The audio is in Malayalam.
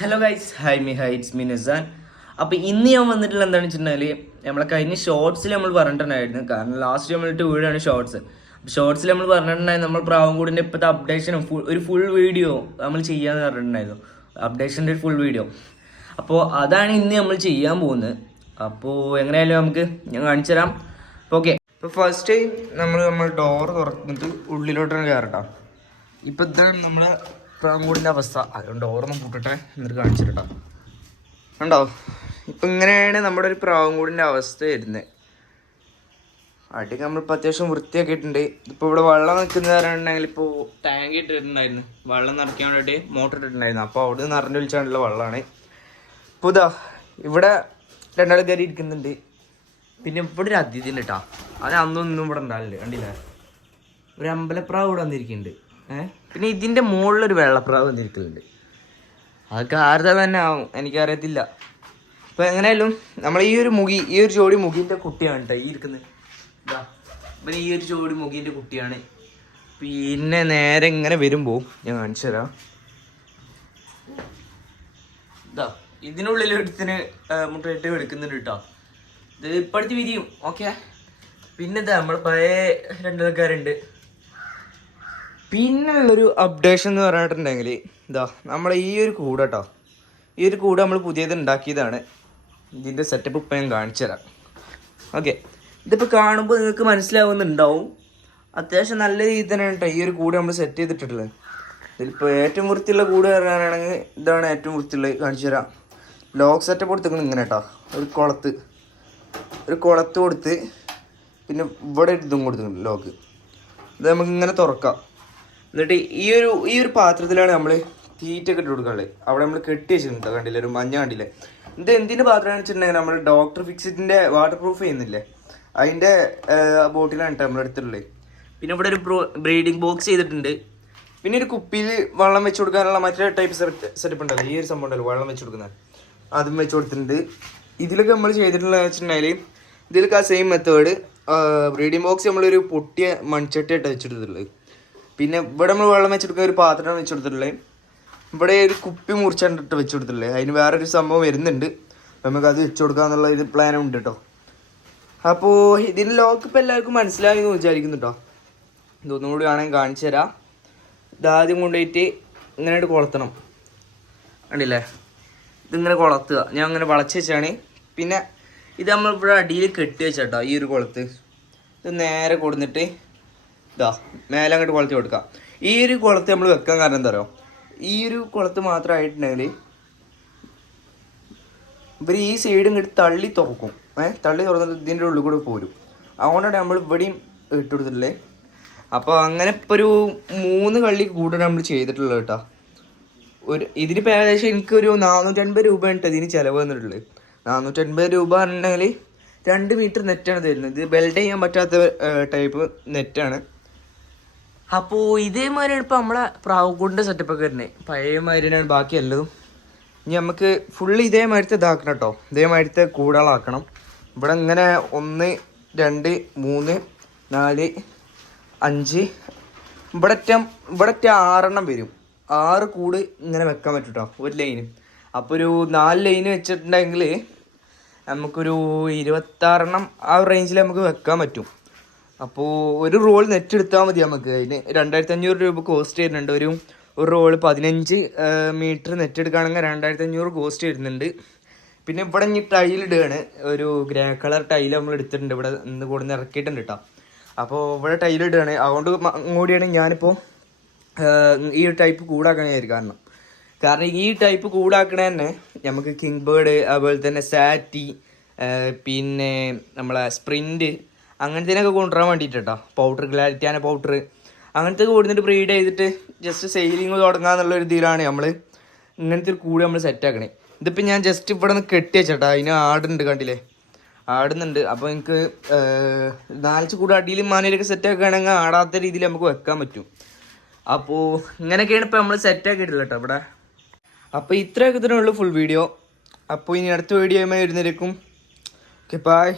Hello guys, hi me hi it's me Nissan. അപ്പോൾ ഇന്ന് ഞാൻ വന്നിട്ടുള്ള എന്താണെന്ന് വെച്ചിട്ടുണ്ടെങ്കിൽ നമ്മളെ കഴിഞ്ഞ ഷോർട്സിൽ നമ്മൾ പറഞ്ഞിട്ടുണ്ടായിരുന്നു. കാരണം ലാസ്റ്റ് നമ്മളിട്ട് വീടാണ് ഷോർട്സ്. ഷോർട്സിൽ നമ്മൾ പറഞ്ഞിട്ടുണ്ടായിരുന്നു നമ്മൾ പ്രാവൻകൂടിൻ്റെ ഇപ്പോഴത്തെ അപ്ഡേഷനും ഒരു ഫുൾ വീഡിയോ നമ്മൾ ചെയ്യാമെന്ന് പറഞ്ഞിട്ടുണ്ടായിരുന്നു. അപ്ഡേഷൻ്റെ ഒരു ഫുൾ വീഡിയോ. അപ്പോൾ അതാണ് ഇന്ന് നമ്മൾ ചെയ്യാൻ പോകുന്നത്. അപ്പോൾ എങ്ങനെയായാലും നമുക്ക് ഞാൻ കാണിച്ചു തരാം. അപ്പോൾ ഓക്കെ, ഇപ്പോൾ ഫസ്റ്റ് നമ്മൾ ഡോർ തുറന്നിട്ട് ഉള്ളിലോട്ടാണ് കയറട്ടോ. ഇപ്പോൾ ഇതാണ് നമ്മുടെ പ്രാവൻകൂടിൻ്റെ അവസ്ഥ. അതുകൊണ്ട് ഡോറൊന്നും പൂട്ടട്ടെ, എന്നിട്ട് കാണിച്ചിട്ടോ. ഉണ്ടോ, ഇപ്പം ഇങ്ങനെയാണ് നമ്മുടെ ഒരു പ്രാവൻകൂടിൻ്റെ അവസ്ഥ വരുന്നത്. അടിക്ക് നമ്മളിപ്പോൾ അത്യാവശ്യം വൃത്തിയാക്കി ഇട്ടുണ്ട്. ഇപ്പോൾ ഇവിടെ വെള്ളം നിൽക്കുന്ന പറയുന്നുണ്ടെങ്കിൽ ഇപ്പോൾ ടാങ്ക് ഇട്ടിട്ടുണ്ടായിരുന്നു, വെള്ളം നിറയ്ക്കാൻ വേണ്ടിയിട്ട് മോട്ടർ ഇട്ടിട്ടുണ്ടായിരുന്നു. അപ്പോൾ അവിടെ നിറഞ്ഞു വിളിച്ചാണുള്ള വെള്ളമാണ്. ഇപ്പോൾ ഇതാ ഇവിടെ രണ്ടാൾ കയറി ഇരിക്കുന്നുണ്ട്. പിന്നെ ഇവിടെ ഒരു അതിഥി ഉണ്ട് കേട്ടോ. അത് അന്നൊന്നും ഇവിടെ ഉണ്ടാവില്ല, കണ്ടില്ല? ഒരു അമ്പലപ്രാവ് ഇവിടെ വന്നിരിക്കുന്നുണ്ട്. പിന്നെ ഇതിൻ്റെ മുകളിലൊരു വെള്ളപ്രാവ് വന്നിരിക്കുന്നുണ്ട്. അതൊക്കെ ആരുടെ തന്നെ ആവും, എനിക്കറിയത്തില്ല. അപ്പോൾ എങ്ങനെയായാലും നമ്മൾ ഈ ഒരു ജോഡി മുഖീൻ്റെ കുട്ടിയാണ് കേട്ടോ ഈ ഇരിക്കുന്നത്. ഇതാ ഇപ്പം ഈ ഒരു ജോഡി മുഖീൻ്റെ കുട്ടിയാണ്. പിന്നെ നേരെ ഇങ്ങനെ വരുമ്പോൾ ഞാൻ കാണിച്ചു തരാം. ഇതാ ഇതിനുള്ളിൽ എടുത്തിന് മുട്ടയിട്ട് എടുക്കുന്നുണ്ട് കേട്ടോ. ഇത് ഇപ്പോഴത്തെ വിരിയും. ഓക്കെ, പിന്നെ ഇതാ നമ്മൾ പഴയ രണ്ടാൾക്കാരുണ്ട്. പിന്നുള്ളൊരു അപ്ഡേഷൻ എന്ന് പറഞ്ഞിട്ടുണ്ടെങ്കിൽ ഇതാ നമ്മൾ ഈ ഒരു കൂട് കേട്ടോ. ഈ ഒരു കൂട് നമ്മൾ പുതിയത് ഉണ്ടാക്കിയതാണ്. ഇതിൻ്റെ സെറ്റപ്പ് ഇപ്പം ഞാൻ കാണിച്ചു തരാം. ഓക്കെ, ഇതിപ്പോൾ കാണുമ്പോൾ നിങ്ങൾക്ക് മനസ്സിലാവുന്നുണ്ടാവും. അത്യാവശ്യം നല്ല രീതിയിൽ തന്നെയാണ് കേട്ടോ ഈ ഒരു കൂട് നമ്മൾ സെറ്റ് ചെയ്തിട്ടുള്ളത്. ഇതിലിപ്പോൾ ഏറ്റവും വൃത്തിയുള്ള കൂട് പറയാനാണെങ്കിൽ ഇതാണ് ഏറ്റവും വൃത്തിയുള്ളത്. കാണിച്ചു തരാം. ലോക്ക് സെറ്റപ്പ് കൊടുത്തിരിക്കുന്നത് ഇങ്ങനെ കേട്ടോ. ഒരു കുളത്ത് കൊടുത്ത് പിന്നെ ഇവിടെ ഇതും കൊടുത്തിട്ടുണ്ട് ലോക്ക്. ഇത് നമുക്ക് ഇങ്ങനെ തുറക്കാം. എന്നിട്ട് ഈ ഒരു പാത്രത്തിലാണ് നമ്മൾ തീറ്റൊക്കെ ഇട്ട് കൊടുക്കാനുള്ളത്. അവിടെ നമ്മൾ കെട്ടി വെച്ചിട്ടുണ്ട്, കണ്ടില്ലേ? ഒരു മഞ്ഞ കണ്ടില്ലേ? ഇത് എന്തിൻ്റെ പാത്രമാണെന്ന് വെച്ചിട്ടുണ്ടെങ്കിൽ നമ്മൾ ഡോക്ടർ ഫിക്സിറ്റിൻ്റെ വാട്ടർ പ്രൂഫ് ചെയ്യുന്നില്ലേ, അതിൻ്റെ ബോട്ടിലാണ് കേട്ടോ നമ്മൾ എടുത്തിട്ടുള്ളത്. പിന്നെ ഇവിടെ ഒരു ബ്രീഡിങ് ബോക്സ് ചെയ്തിട്ടുണ്ട്. പിന്നെ ഒരു കുപ്പിയിൽ വെള്ളം വെച്ച് കൊടുക്കാനുള്ള മറ്റേ ടൈപ്പ് സെറ്റപ്പ് ഉണ്ടല്ലോ, ഈ ഒരു സംഭവം ഉണ്ടല്ലോ വെള്ളം വെച്ച് കൊടുക്കുന്നത്, അതും വെച്ച് കൊടുത്തിട്ടുണ്ട്. ഇതിലൊക്കെ നമ്മൾ ചെയ്തിട്ടുള്ളത് വെച്ചിട്ടുണ്ടെങ്കിൽ ഇതിലൊക്കെ ആ സെയിം മെത്തേഡ്. ബ്രീഡിങ് ബോക്സ് നമ്മളൊരു പൊട്ടിയ മൺചട്ടിയായിട്ട് വെച്ചെടുത്തിട്ടുള്ളത്. പിന്നെ ഇവിടെ നമ്മൾ വെള്ളം വെച്ചെടുക്കുന്ന ഒരു പാത്രം വെച്ച് കൊടുത്തിട്ടുള്ളത്. ഇവിടെ ഒരു കുപ്പി മുറിച്ചാണ്ടിട്ട് വെച്ച് കൊടുത്തിട്ടുള്ളത്. അതിന് വേറൊരു സംഭവം വരുന്നുണ്ട്, നമുക്കത് വെച്ച് കൊടുക്കാന്നുള്ള ഇത് പ്ലാനുണ്ട് കേട്ടോ. അപ്പോൾ ഇതിൻ്റെ ലോക്ക് ഇപ്പോൾ എല്ലാവർക്കും മനസ്സിലായി എന്ന് വിചാരിക്കുന്നു കേട്ടോ. ഇതൊന്നും കൂടി ആണെങ്കിൽ കാണിച്ചു തരാം. ഇതാദ്യം കൊണ്ടുപോയിട്ട് ഇങ്ങനെ കൊളത്തണം, കണ്ടില്ലേ? ഇതിങ്ങനെ കൊളത്തുക. ഞാൻ അങ്ങനെ വളച്ച് വെച്ചാണ്. പിന്നെ ഇത് നമ്മളിവിടെ അടിയിൽ കെട്ടി വെച്ചാട്ടോ ഈ ഒരു കുളത്ത്. ഇത് നേരെ കൊടുത്തിട്ട് ഇതാ മേലെ അങ്ങോട്ട് കുളത്ത് കൊടുക്കാം. ഈ ഒരു കുളത്ത് നമ്മൾ വെക്കാൻ കാരണം എന്താ പറയുക, ഈ ഒരു കുളത്ത് മാത്രമായിട്ടുണ്ടെങ്കിൽ ഇവർ ഈ സൈഡ് ഇങ്ങോട്ട് തള്ളി തുറക്കും. തള്ളി തുറന്നിട്ട് ഇതിൻ്റെ ഉള്ളിൽ കൂടെ പോരും. അതുകൊണ്ടാണ് നമ്മൾ ഇവിടെയും ഇട്ട് കൊടുത്തിട്ടുള്ളത്. അപ്പോൾ അങ്ങനെ ഇപ്പോൾ ഒരു 3 കള്ളി കൂടെ നമ്മൾ ചെയ്തിട്ടുള്ളത് കേട്ടോ. ഇതിനിപ്പോൾ ഏകദേശം എനിക്കൊരു 450 രൂപയാണ് കേട്ടോ ഇതിന് ചിലവ് വന്നിട്ടുള്ളത്. 450 രൂപ പറഞ്ഞിട്ടുണ്ടെങ്കിൽ 2 മീറ്റർ നെറ്റാണ് തരുന്നത്. ഇത് ബെൽഡ് ചെയ്യാൻ പറ്റാത്ത ടൈപ്പ് നെറ്റാണ്. അപ്പോൾ ഇതേമാതിരിയാണ് ഇപ്പോൾ നമ്മളെ പ്രാവൻകൂടിൻ്റെ സെറ്റപ്പൊക്കെ വരുന്നത്. പഴയമാതിരിയാണ് ബാക്കി എല്ലതും. ഇനി നമുക്ക് ഫുള്ള് ഇതേമാതിരത്തെ ഇതാക്കണം കേട്ടോ. ഇതേമാതിരത്തെ കൂടുകളാക്കണം. ഇവിടെ ഇങ്ങനെ 1 2 3 4 5 ഇവിടെ 6 വരും. 6 കൂട് ഇങ്ങനെ വെക്കാൻ പറ്റും കേട്ടോ ഒരു ലൈന്. അപ്പോൾ ഒരു 4 ലൈന് വെച്ചിട്ടുണ്ടെങ്കിൽ നമുക്കൊരു 26 ആ റേഞ്ചിൽ നമുക്ക് വെക്കാൻ പറ്റും. അപ്പോൾ ഒരു റോൾ നെറ്റ് എടുത്താൽ മതി നമുക്ക്. അതിന് 2500 രൂപ കോസ്റ്റ് വരുന്നുണ്ട്. ഒരു റോള് 15 മീറ്റർ നെറ്റ് എടുക്കുകയാണെങ്കിൽ 2500 കോസ്റ്റ് വരുന്നുണ്ട്. പിന്നെ ഇവിടെ ഇനി ടൈലിടുകയാണ്. ഒരു ഗ്രേ കളർ ടൈൽ നമ്മൾ എടുത്തിട്ടുണ്ട്, ഇവിടെ ഇന്ന് കൊടുന്ന് ഇറക്കിയിട്ടുണ്ട് കേട്ടോ. അപ്പോൾ ഇവിടെ ടൈലിടുകയാണ്. അതുകൊണ്ട് കൂടിയാണ് ഞാനിപ്പോൾ ഈ ഒരു ടൈപ്പ് കൂടാക്കണേ. കാരണം ഈ ടൈപ്പ് കൂടാക്കണ തന്നെ നമുക്ക് കിങ് ബേർഡ്, അതുപോലെ തന്നെ സാറ്റി, പിന്നെ നമ്മളെ സ്പ്രിൻറ്റ് അങ്ങനത്തേനൊക്കെ കൊണ്ടുവരാൻ വേണ്ടിയിട്ട് കേട്ടോ. പൗഡർ, ഗ്ലാരിറ്റാന പൗഡർ അങ്ങനത്തെ കൊടുത്തിട്ട് ബ്രീഡ് ചെയ്തിട്ട് ജസ്റ്റ് സെയിലിങ് തുടങ്ങാന്നുള്ളൊരു ഇതിലാണ് നമ്മൾ ഇങ്ങനത്തെ ഒരു കൂട് നമ്മൾ സെറ്റാക്കണേ. ഇതിപ്പോൾ ഞാൻ ജസ്റ്റ് ഇവിടെ നിന്ന് കെട്ടി വെച്ചേട്ടാ. അതിന് ആടുണ്ട്, കണ്ടില്ലേ? ആടുന്നുണ്ട്. അപ്പോൾ എനിക്ക് 4 കൂട് അടിയിലും മാനയിലൊക്കെ സെറ്റാക്കുകയാണെങ്കിൽ ആടാത്ത രീതിയിൽ നമുക്ക് വെക്കാൻ പറ്റും. അപ്പോൾ ഇങ്ങനെയൊക്കെയാണ് ഇപ്പോൾ നമ്മൾ സെറ്റാക്കിയിട്ടില്ല കേട്ടോ ഇവിടെ. അപ്പോൾ ഇത്രയൊക്കെ തന്നെയുള്ളൂ ഫുൾ വീഡിയോ. അപ്പോൾ ഇനി അടുത്ത വീഡിയോയുമായി വരുന്നേക്കും. Okay, by.